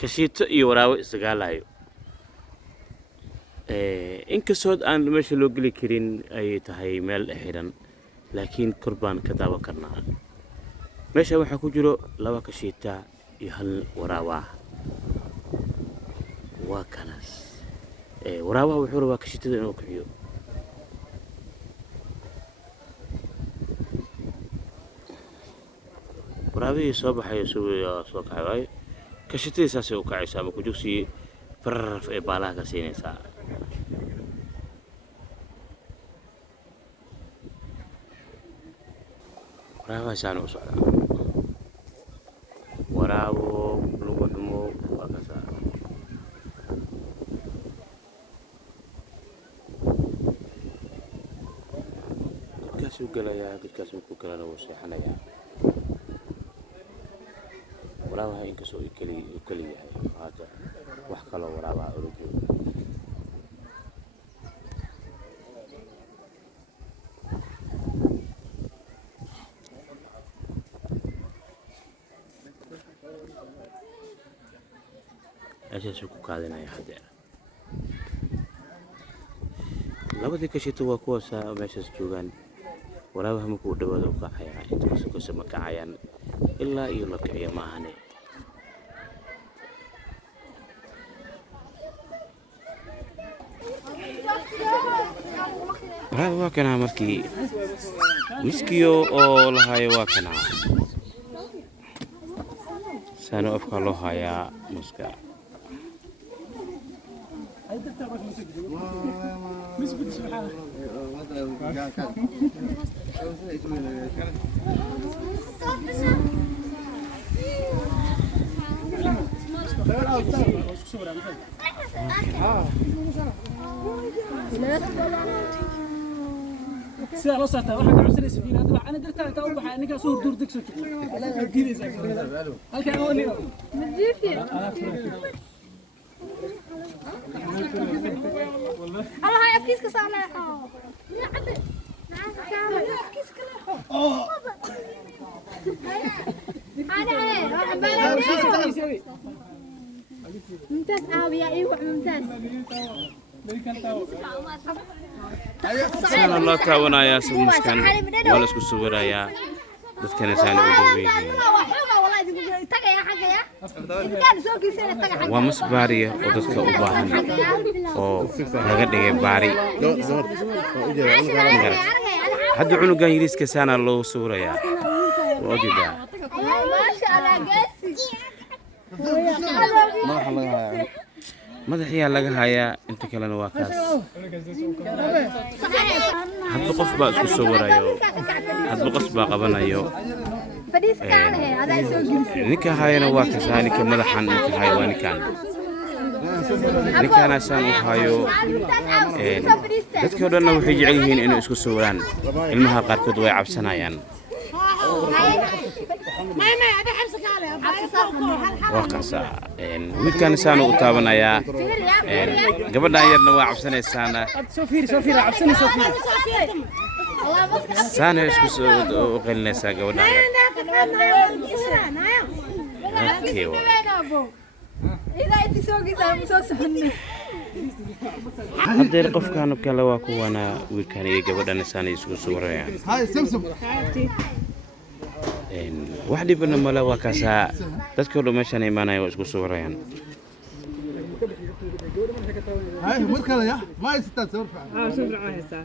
kashiito iyo waraawe isagaalayo inkastoo aan meesha loo geli karin ay tahay meel xiran laakiin kurbaan ka daawan karnaa meesha waxa ku jiro laba kashiita iyo hal waraawa waa kanas waraawa wuxuu rabaa kashiitada inuu kiciyo waraawi soo baxay soo kacay kashiitadiisa saasay u kacaysaa ama ku jugsi farraf ee baalaha ka siinaysaa waraawa saan u socdaa waraawo lugu dhumo waa ka saa dadkaasuu gelayaa dadkaasuu ku galana wuu seexanayaa waraawaha inkastoo uu keli yahay hadda wax kaloo waraabaha ula jooga meeshaasuu ku kaadinaya haddeer labadii kashiito waa kuwaasaa meeshaas joogaan waraabaha markuu dhawaada u kacayaa intaasoo kase ma kacayaan ilaa iyo la kiciyo ma ahane waraabe waa kanaa markii miskiyo oo la haayo waa kanaa saana afkaa loo hayaa muska سيدا لو صارت waxaan ka codsanay safiina hadaba ana dirtaa inta u baxay ninka soo dur degso walaal diidaysa halka aan wali madiifi الله هاي أفكيس كسرنا يا عبد أفكيس كله ممتاز يا أيوة ممتاز سان الله تاونا يا سمسكن ولا اسكو سورايا dadkana saan u dhaweeyay waa masbaariya oo dadka u baahan oo laga dhigay baari hadda cunugan yiriiska saana loo suurayaa wajida madaxiya laga hayaa inta kalena waa kaas hadba qof baa isku soo warayo hadba qof baa qabanayo ninka hayana waa kasaa ninka madaxan ninka hayo waa ninkaan asaan u hayo dadkii oo dhanna waxay jecel yihiin inay isku soo waraan ilmaha qaarkood way cabsanayaan وقصا وكان سانو تابنايا gabadhan yarna waa cabsanaysaana سوفير عبسني سوفير saana isku soo qelinaysaa gabadhan haddee qofkaan kale waa kuwana wiilkan iyo gabadhan saana isku soo warayaan wax dhibna mala waa kaasaa dadkoo dhan meeshaan imaanaya waa isku soo warayaan هاي مركلة يا ما يستاهل صور فعلا. شوف العين هسه.